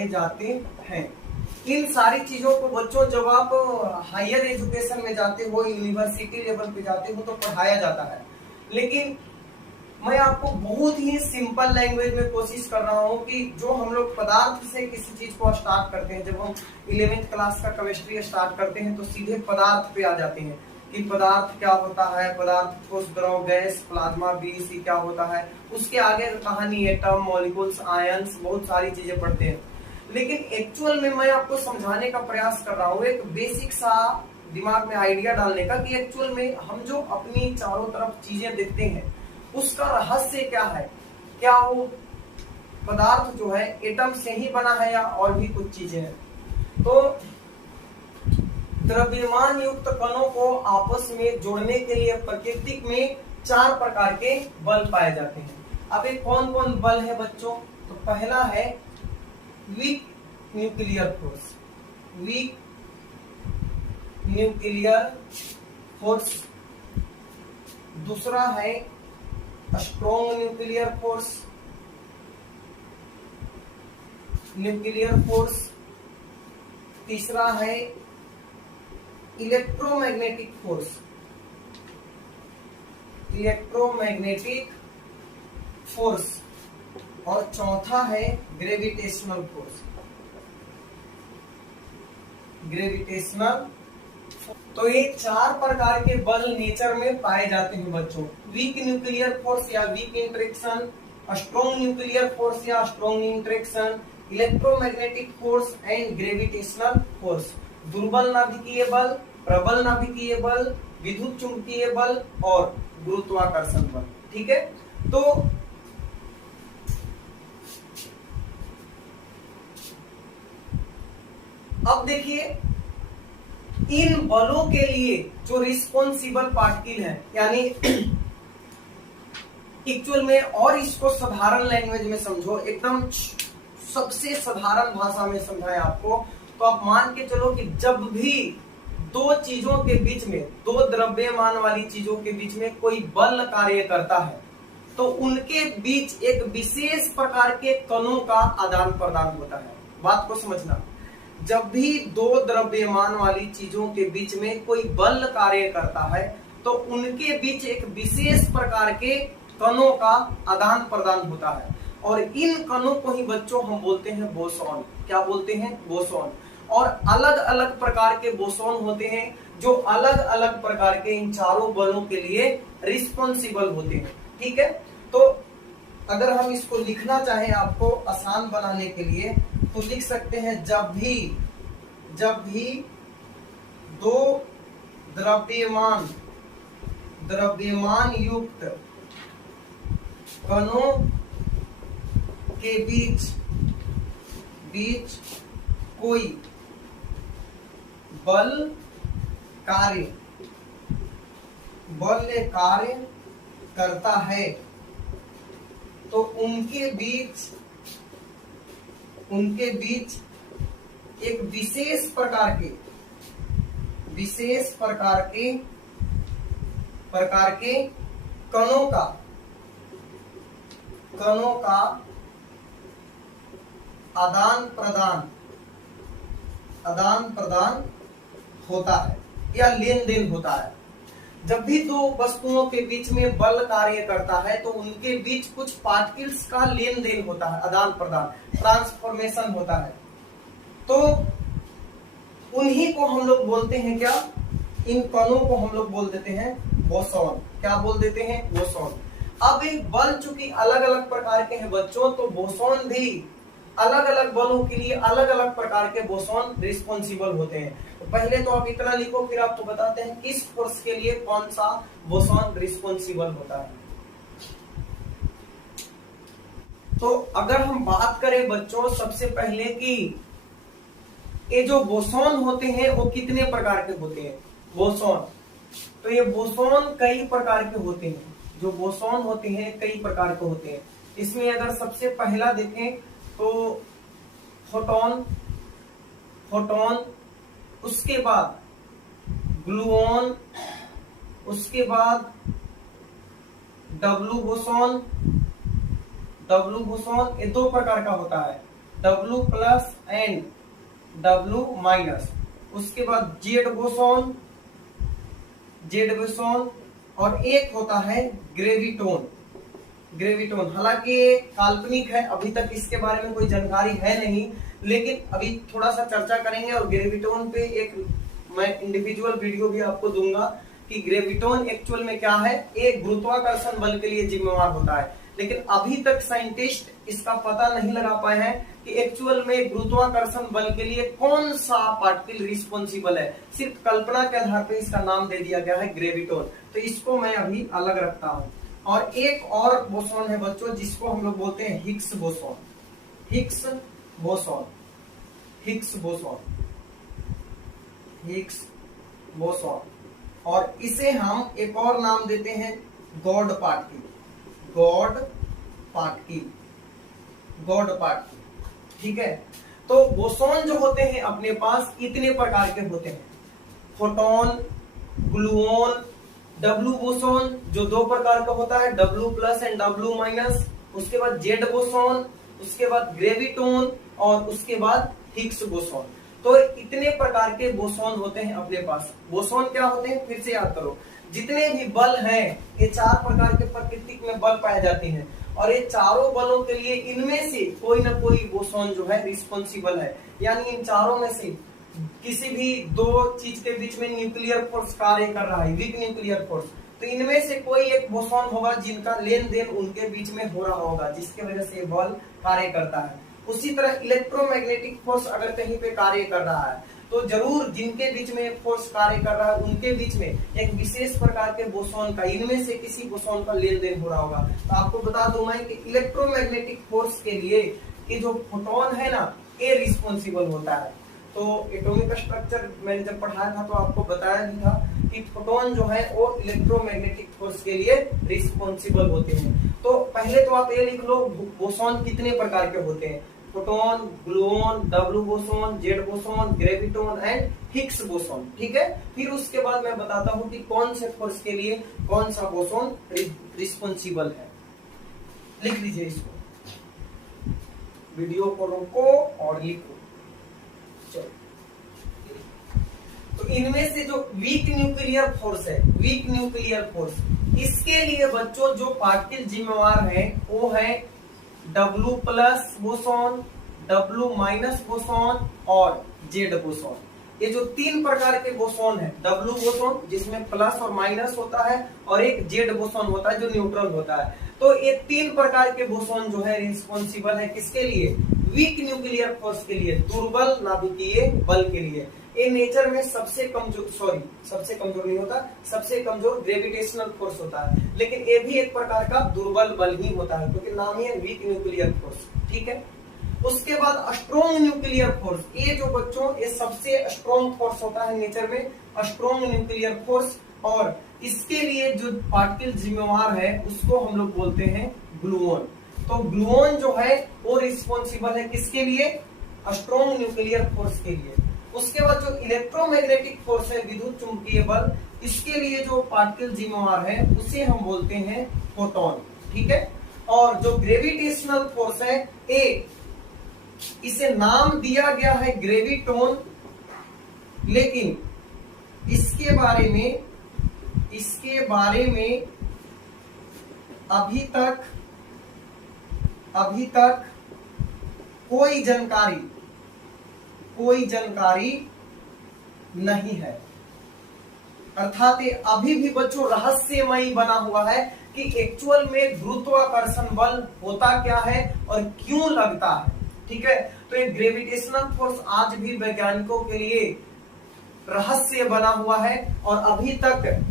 जाते हैं। इन सारी चीजों को बच्चों जब आप हायर एजुकेशन में जाते हो, यूनिवर्सिटी लेवल पे जाते हो तो पढ़ाया जाता है, लेकिन मैं आपको बहुत ही सिंपल लैंग्वेज में कोशिश कर रहा हूँ कि जो हम लोग पदार्थ से किसी चीज को स्टार्ट करते हैं, जब हम 11वीं क्लास का केमिस्ट्री स्टार्ट करते हैं तो सीधे पदार्थ पे आ जाते हैं कि पदार्थ क्या होता है, पदार्थ ठोस, द्रव, गैस, प्लाज्मा, बीसी क्या होता है। उसके आगे कहानी एटम, मॉलिक्यूल्स, आयंस, बहुत सारी चीजें पढ़ते हैं। लेकिन एक्चुअल में मैं आपको समझाने का प्रयास कर रहा हूँ एक बेसिक सा दिमाग में आइडिया डालने का कि एक्चुअल में हम जो अपनी चारों तरफ चीजें देखते हैं उसका रहस्य क्या है। क्या वो पदार्थ जो है एटम से ही बना है या और भी कुछ चीजें हैं। तो द्रव्यमान युक्त कणों को आपस में जोड़ने के लिए प्रकृति में 4 प्रकार के बल पाए जाते हैं। अब ये कौन कौन बल है बच्चों? तो पहला है week nuclear force, week nuclear force. दूसरा है strong nuclear force, nuclear force. तीसरा है इलेक्ट्रोमैग्नेटिक फोर्स, इलेक्ट्रोमैग्नेटिक फोर्स। और चौथा है ग्रेविटेशनल फोर्स, ग्रेविटेशनल। तो ये 4 प्रकार के बल नेचर में पाए जाते हैं बच्चों। वीक न्यूक्लियर फोर्स या weak interaction, strong nuclear force या strong interaction, electromagnetic force and gravitational force. दुर्बल नाभिकीय बल, प्रबल नाभिकीय बल, विद्युत चुंबकीय बल और गुरुत्वाकर्षण बल। ठीक है, तो अब देखिए इन बलों के लिए जो रिस्पॉन्सिबल पार्टिकल है, यानी एक्चुअल में, और इसको साधारण लैंग्वेज में समझो, एकदम सबसे साधारण भाषा में समझाएं आपको, तो आप मान के चलो कि जब भी दो चीजों के बीच में, दो द्रव्यमान वाली चीजों के बीच में कोई बल कार्य करता है तो उनके बीच एक विशेष प्रकार के कणों का आदान प्रदान होता है। बात को समझना, जब भी दो द्रव्यमान वाली चीजों के बीच में कोई बल कार्य करता है तो उनके बीच एक विशेष प्रकार के कणों का आदान प्रदान होता है, और इन कणों को ही बच्चों हम बोलते हैं बोसॉन। क्या बोलते हैं? बोसॉन। और अलग अलग प्रकार के बोसॉन होते हैं जो अलग अलग प्रकार के इन चारों बलों के लिए रिस्पॉन्सिबल होते हैं। ठीक है, तो अगर हम इसको लिखना चाहें आपको आसान बनाने के लिए तो लिख सकते हैं, जब भी दो द्रव्यमान युक्त कणों के बीच कोई बल कार्य करता है तो उनके बीच एक विशेष प्रकार के कणों का आदान प्रदान होता है या लेन देन होता है। जब भी दो वस्तुओं के बीच में बल कार्य करता है तो उनके बीच कुछ पार्टिकल्स का लेन देन होता है, आदान प्रदान, ट्रांसफॉर्मेशन होता है। तो उन्हीं को हम लोग बोलते हैं क्या? इन कणों को हम लोग बोल देते हैं बोसॉन। क्या बोल देते हैं? बोसॉन। अब ये बल चूंकि अलग अलग प्रकार के हैं बच्चों, तो बोसॉन भी अलग अलग बलों के लिए अलग अलग प्रकार के बोसॉन रिस्पॉन्सिबल होते हैं। तो पहले तो आप इतना लिखो, फिर आपको बताते हैं किस फोर्स के लिए कौन सा बोसॉन रिस्पॉन्सिबल होता है। तो अगर हम बात करें बच्चों सबसे पहले कि ये जो बोसॉन होते हैं वो कितने प्रकार के होते हैं। बोसॉन, तो ये बोसॉन कई प्रकार के होते हैं। जो बोसॉन होते हैं कई प्रकार के होते हैं। इसमें अगर सबसे पहला देखें तो फोटोन, उसके बाद ग्लूऑन, उसके बाद डब्लू बोसॉन, ये 2 प्रकार का होता है, W+ एंड W-। उसके बाद जेड बोसॉन, और एक होता है ग्रेविटोन। ग्रेविटोन। हालांकि ये काल्पनिक है, अभी तक इसके बारे में कोई जानकारी है नहीं, लेकिन अभी थोड़ा सा चर्चा करेंगे। और ग्रेविटोन पे एक मैं इंडिविजुअल वीडियो भी आपको दूंगा कि ग्रेविटोन एक्चुअल में क्या है। एक गुरुत्वाकर्षण बल के लिए जिम्मेवार होता है, लेकिन अभी तक साइंटिस्ट इसका पता नहीं लगा पाए हैं कि एक्चुअल में गुरुत्वाकर्षण बल के लिए कौन सा पार्टिकल रिस्पॉन्सिबल है। सिर्फ कल्पना के आधार पर इसका नाम दे दिया गया है ग्रेविटोन, तो इसको मैं अभी अलग रखता हूँ। और एक और बोसॉन है बच्चों, जिसको हम लोग बोलते हैं Higgs boson. Higgs boson, Higgs boson, Higgs boson. और इसे हम एक और नाम देते हैं God particle, God particle, God particle. ठीक है, तो बोसॉन जो होते हैं अपने पास इतने प्रकार के होते हैं, फोटोन, ग्लूओन, डब्लू बोसॉन जो 2 प्रकार का होता है, W plus and W minus, उसके बाद जेड बोसॉन, उसके बाद ग्रेविटोन और उसके बाद हिग्स बोसॉन। तो इतने प्रकार के बोसॉन होते हैं अपने पास। बोसॉन क्या होते हैं फिर से याद करो, जितने भी बल हैं ये 4 प्रकार के प्रकृति में बल पाए जाते हैं, और ये चारों बलों के लिए इनमें से कोई ना कोई बोसॉन जो है रिस्पॉन्सिबल है। यानी इन चारों में से किसी भी 2 चीज के बीच में न्यूक्लियर फोर्स कार्य कर रहा है, वीक न्यूक्लियर फोर्स, तो इनमें से कोई एक बोसॉन होगा जिनका लेन देन उनके बीच में हो रहा होगा, जिसके वजह से बल कार्य करता है। उसी तरह इलेक्ट्रोमैग्नेटिक फोर्स अगर कहीं पे कार्य कर रहा है तो जरूर जिनके बीच में फोर्स कार्य कर रहा है उनके बीच में एक विशेष प्रकार के बोसॉन का, इनमें से किसी बोसॉन का लेन देन हो रहा होगा। तो आपको बता दूं मैं कि इलेक्ट्रोमैग्नेटिक फोर्स के लिए ये जो फोटोन है ना, ये रिस्पॉन्सिबल होता है। तो एटॉमिक स्ट्रक्चर मैंने जब पढ़ाया था तो आपको बताया भी था कि फोटोन जो है वो इलेक्ट्रोमैग्नेटिक फोर्स के लिए रिस्पॉन्सिबल होते हैं। तो पहले तो आप ये लिख लो बोसॉन कितने प्रकार के होते हैं, photon, gluon, W boson, Z boson, graviton and Higgs boson. ठीक है, फिर उसके बाद मैं बताता हूँ कि कौन से फोर्स के लिए कौन सा बोसॉन रिस्पॉन्सिबल है। लिख लीजिए इसको, वीडियो को रोको और लिखो। तो इनमें से जो वीक न्यूक्लियर फोर्स है, वीक न्यूक्लियर फोर्स, इसके लिए बच्चों जो पार्टिकल जिम्मेवार है वो है W plus boson, W minus boson और जेड बोसॉन। ये जो 3 प्रकार के बोसॉन है, डब्लू बोसॉन जिसमें प्लस और माइनस होता है, और एक जेड बोसॉन होता है जो न्यूट्रल होता है। तो ये 3 प्रकार के बोसॉन जो है रिस्पॉन्सिबल है किसके लिए, वीक न्यूक्लियर फोर्स के लिए, दुर्बल नाभिकीय बल के लिए। ये नेचर में सबसे कमजोर नहीं होता, सबसे कमजोर ग्रेविटेशनल फोर्स होता है, लेकिन ये भी एक प्रकार का दुर्बल बल ही होता है, क्योंकि नाम ही है वीक न्यूक्लियर फोर्स। ठीक है, उसके बाद स्ट्रॉन्ग न्यूक्लियर फोर्स, ये जो बच्चों ये सबसे स्ट्रॉन्ग फोर्स होता है नेचर में, स्ट्रॉन्ग न्यूक्लियर फोर्स। और इसके लिए जो पार्टिकल जिम्मेवार है उसको हम लोग बोलते हैं ग्लूओन। तो ग्लूओन जो है वो रिस्पॉन्सिबल है किसके लिए, स्ट्रॉन्ग न्यूक्लियर फोर्स के लिए। उसके बाद जो इलेक्ट्रोमैग्नेटिक फोर्स है, विद्युत चुंबकीय बल, इसके लिए जो पार्टिकल जिम्मेवार है उसे हम बोलते हैं फोटोन। ठीक है, और जो ग्रेविटेशनल फोर्स है ए, इसे नाम दिया गया है ग्रेविटोन, लेकिन इसके बारे में अभी तक कोई जानकारी नहीं है। अर्थात अभी भी बच्चों रहस्यमयी बना हुआ है कि एक्चुअल में गुरुत्वाकर्षण बल होता क्या है और क्यों लगता है। ठीक है, तो ये ग्रेविटेशनल फोर्स आज भी वैज्ञानिकों के लिए रहस्य बना हुआ है, और अभी तक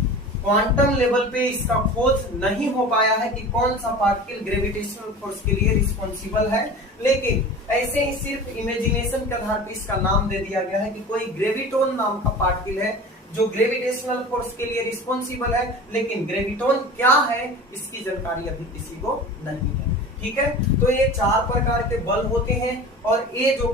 क्वांटम लेवल पे इसका खोज नहीं हो पाया है कि कौन सा पार्टिकल ग्रेविटेशनल फोर्स के लिए रिस्पॉन्सिबल है। लेकिन ऐसे ही सिर्फ इमेजिनेशन के आधार पर इसका नाम दे दिया गया है कि कोई ग्रेविटोन नाम का पार्टिकल है जो ग्रेविटेशनल फोर्स के लिए रिस्पॉन्सिबल है, लेकिन ग्रेविटोन क्या है इसकी जानकारी अभी किसी को नहीं है। ठीक है, तो ये 4 प्रकार के बल होते हैं, और ये जो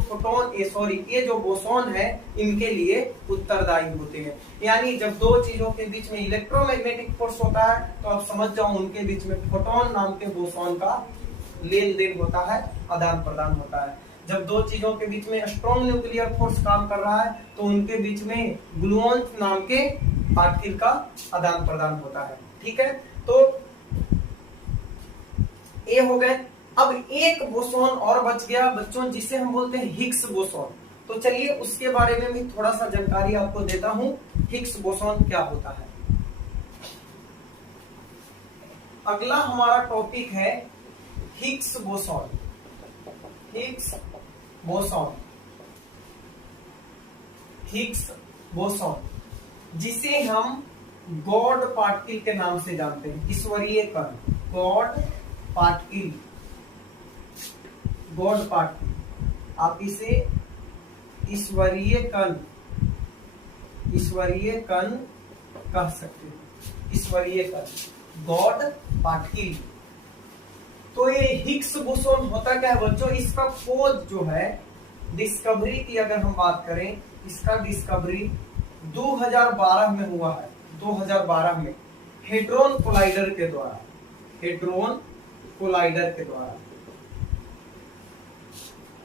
ये जो बोसॉन है इनके लिए उत्तरदायी होते हैं। यानी जब 2 चीजों के बीच में इलेक्ट्रोमैग्नेटिक फोर्स होता है तो आप समझ जाओ उनके बीच में फोटोन नाम के बोसॉन का लेन देन होता है, आदान प्रदान होता है। जब 2 चीजों के बीच में स्ट्रॉन्ग न्यूक्लियर फोर्स काम कर रहा है तो उनके बीच में ग्लूओन नाम के पार्टिकल का आदान प्रदान होता है। ठीक है, तो ए हो गए। अब एक बोसॉन और बच गया बच्चों, जिसे हम बोलते हैं हिग्स बोसॉन। तो चलिए उसके बारे में भी थोड़ा सा जानकारी आपको देता हूं, हिग्स बोसॉन क्या होता है। अगला हमारा टॉपिक है Higgs boson. Higgs boson, Higgs boson जिसे हम गॉड पार्टिकल के नाम से जानते हैं, ईश्वरीय कण, गॉड पार्टिकल, गॉड पार्टिकल। आप इसे ईश्वरीय कण, ईश्वरीय कण कह सकते हैं, ईश्वरीय कण, गॉड पार्टिकल। तो ये हिग्स बोसॉन होता क्या है बच्चों, इसका खोज जो है, डिस्कवरी की अगर हम बात करें, इसका डिस्कवरी 2012 में हुआ है, 2012 में हेड्रोन कोलाइडर के द्वारा, हेड्रोन कोलाइडर के द्वारा।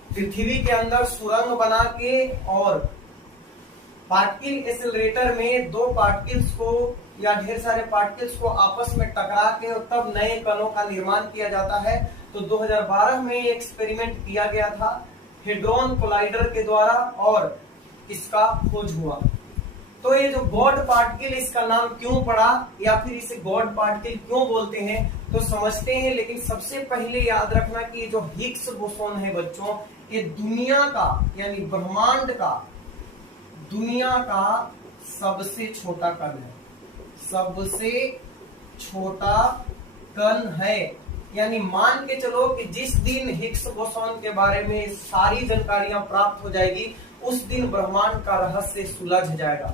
पृथ्वी के अंदर सुरंग बना के और पार्टिकल एक्सेलरेटर में दो पार्टिकल्स को या ढेर सारे पार्टिकल्स को आपस में टकरा के और तब नए कणों का निर्माण किया जाता है। तो 2012 में एक्सपेरिमेंट किया गया था हेड्रोन कोलाइडर के द्वारा और इसका खोज हुआ। तो ये जो गॉड पार्टिकल, इसका नाम क्यों पड़ा या फिर इसे गॉड पार्टिकल क्यों बोलते हैं तो समझते हैं। लेकिन सबसे पहले याद रखना कि ये जो हिग्स बोसॉन है बच्चों, ये दुनिया का यानी ब्रह्मांड का, दुनिया का सबसे छोटा कण है, सबसे छोटा कण है। यानी मान के चलो कि जिस दिन हिग्स बोसॉन के बारे में सारी जानकारियां प्राप्त हो जाएगी उस दिन ब्रह्मांड का रहस्य सुलझ जाएगा।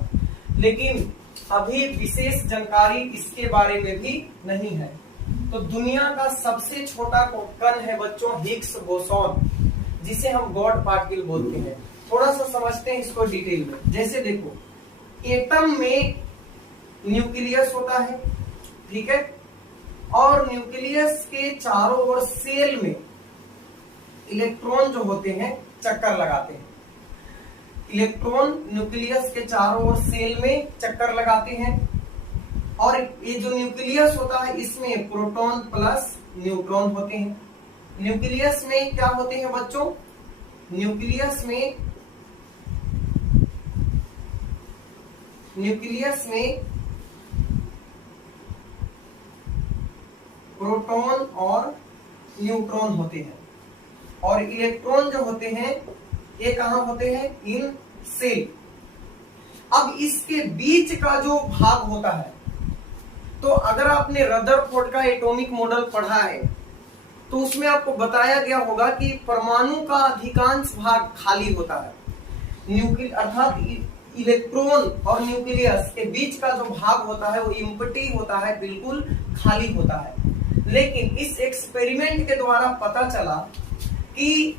लेकिन अभी विशेष जानकारी इसके बारे में भी नहीं है। तो दुनिया का सबसे छोटा कण है बच्चों हिग्स बोसॉन, जिसे हम गॉड पार्टिकल बोलते हैं। थोड़ा सा समझते हैं इसको डिटेल में। जैसे देखो, एटम में न्यूक्लियस होता है, ठीक है, और न्यूक्लियस के चारों ओर सेल में इलेक्ट्रॉन जो होते हैं चक्कर लगाते हैं। इलेक्ट्रॉन न्यूक्लियस के चारों ओर सेल में चक्कर लगाते हैं और ये जो न्यूक्लियस होता है इसमें प्रोटॉन प्लस न्यूट्रॉन होते हैं। न्यूक्लियस में क्या होते हैं बच्चों, न्यूक्लियस में प्रोटॉन और न्यूट्रॉन होते हैं और इलेक्ट्रॉन जो होते हैं ये कहां होते हैं, इन सेल। अब इसके बीच का जो भाग होता है, तो अगर आपने रदरफोर्ड का एटॉमिक मॉडल पढ़ा है तो उसमें आपको बताया गया होगा कि परमाणु का अधिकांश भाग खाली होता है। न्यूक्लियस अर्थात इलेक्ट्रॉन और न्यूक्लियस के बीच का जो भाग होता है वो एम्प्टी होता है, बिल्कुल खाली होता है। लेकिन इस एक्सपेरिमेंट के द्वारा पता चला कि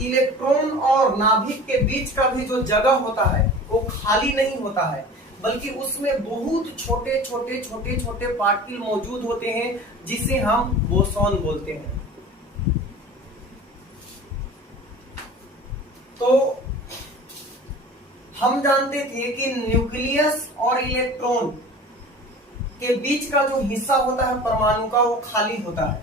इलेक्ट्रॉन और नाभिक के बीच का भी जो जगह होता है वो खाली नहीं होता है, बल्कि उसमें बहुत छोटे छोटे छोटे छोटे पार्टिकल मौजूद होते हैं जिसे हम बोसॉन बोलते हैं। तो हम जानते थे कि न्यूक्लियस और इलेक्ट्रॉन के बीच का जो हिस्सा होता है परमाणु का वो खाली होता है।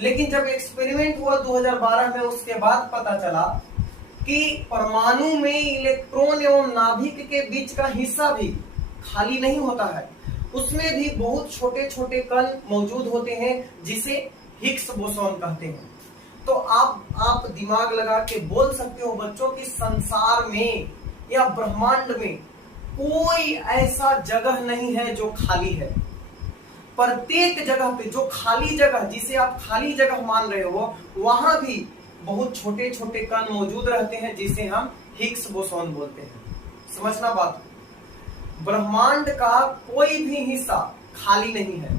लेकिन जब एक्सपेरिमेंट हुआ 2012 में, उसके बाद पता चला कि परमाणु में इलेक्ट्रॉन एवं नाभिक के बीच का हिस्सा भी खाली नहीं होता है, उसमें भी बहुत छोटे छोटे कण मौजूद होते हैं जिसे हिग्स बोसॉन कहते हैं। तो आप दिमाग लगा के बोल सकते हो बच्चों कि संसार में या ब्रह्मांड में कोई ऐसा जगह नहीं है जो खाली है। प्रत्येक जगह पे जो खाली जगह, जिसे आप खाली जगह मान रहे हो, वहां भी बहुत छोटे छोटे कण मौजूद रहते हैं जिसे हम हिग्स बोसॉन बोलते हैं। समझना बात, ब्रह्मांड का कोई भी हिस्सा खाली नहीं है।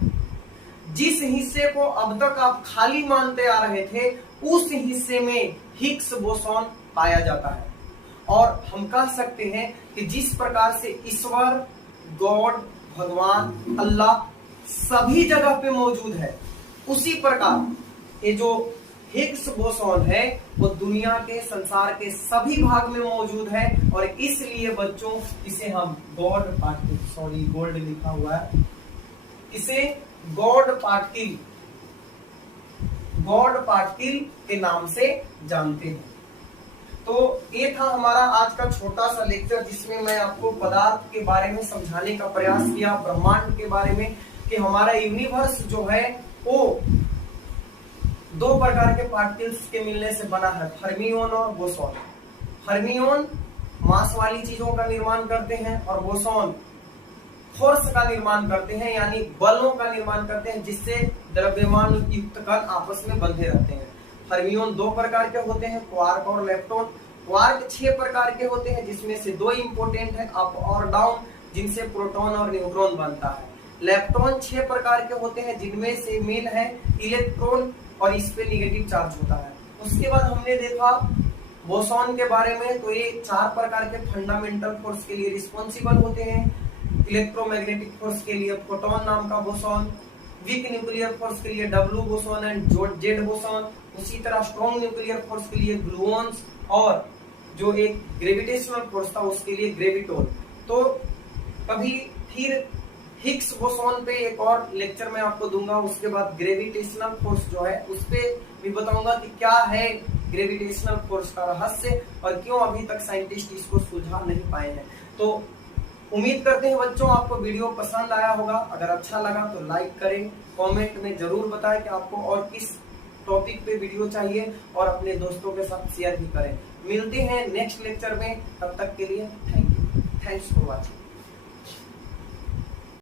जिस हिस्से को अब तक आप खाली मानते आ रहे थे उस हिस्से में हिग्स बोसॉन पाया जाता है। और हम कह सकते हैं कि जिस प्रकार से ईश्वर, गॉड, भगवान, अल्लाह सभी जगह पे मौजूद है, उसी प्रकार ये जो हिग्स बोसॉन है वो दुनिया के, संसार के सभी भाग में मौजूद है। और इसलिए बच्चों इसे हम गॉड पार्टिकल, सॉरी गोल्ड लिखा हुआ है, इसे गॉड पार्टिकल गॉड पार्टिकल के नाम से जानते हैं। तो ये था हमारा आज का छोटा सा लेक्चर, जिसमें मैं आपको पदार्थ के बारे में समझाने का प्रयास किया, ब्रह्मांड के बारे में, कि हमारा यूनिवर्स जो है वो 2 प्रकार के पार्टिकल्स के मिलने से बना है, फर्मियोन और बोसॉन। फर्मियोन मास वाली चीजों का निर्माण करते हैं और बोसॉन फोर्स का निर्माण करते हैं, यानी बलों का निर्माण करते हैं, जिससे द्रव्यमान युक्त कण आपस में बंधे रहते हैं। फर्मियोन 2 प्रकार के होते हैं, क्वार्क और लेप्टॉन। क्वार्क 6 प्रकार के होते हैं, जिसमें से 2 इंपोर्टेंट है, अप और डाउन, जिनसे प्रोटॉन और न्यूट्रॉन बनता है। लेप्टॉन 6 प्रकार के होते हैं, जिनमें से मेन है इलेक्ट्रॉन और इस पे निगेटिव चार्ज होता है। उसके बाद हमने देखा बोसॉन के बारे में, तो ये 4 प्रकार के फंडामेंटल फोर्स के लिए रिस्पॉन्सिबल होते हैं। इलेक्ट्रोमैग्नेटिक फोर्स के लिए फोटोन नाम का बोसॉन, वीक न्यूक्लियर फोर्स के लिए W boson and Z boson, उसी तरह स्ट्रॉन्ग न्यूक्लियर फोर्स के लिए ग्लूऑन्स, और जो एक ग्रेविटेशनल फोर्स था उसके लिए ग्रेविटोन। तो कभी फिर हिग्स बोसॉन पे एक और लेक्चर मैं आपको दूंगा। उसके बाद ग्रेविटेशनल फोर्स जो है उस पे भी बताऊंगा कि क्या है ग्रेविटेशनल फोर्स का रहस्य और क्यों अभी तक साइंटिस्ट इसको सुलझा नहीं पाए हैं। तो उम्मीद करते हैं बच्चों आपको वीडियो पसंद आया होगा। अगर अच्छा लगा तो लाइक करें, कमेंट में जरूर बताएं कि आपको और किस टॉपिक पे वीडियो चाहिए, और अपने दोस्तों के साथ शेयर भी करें। मिलते हैं नेक्स्ट लेक्चर में, तब तक के लिए thank you, thanks for watching.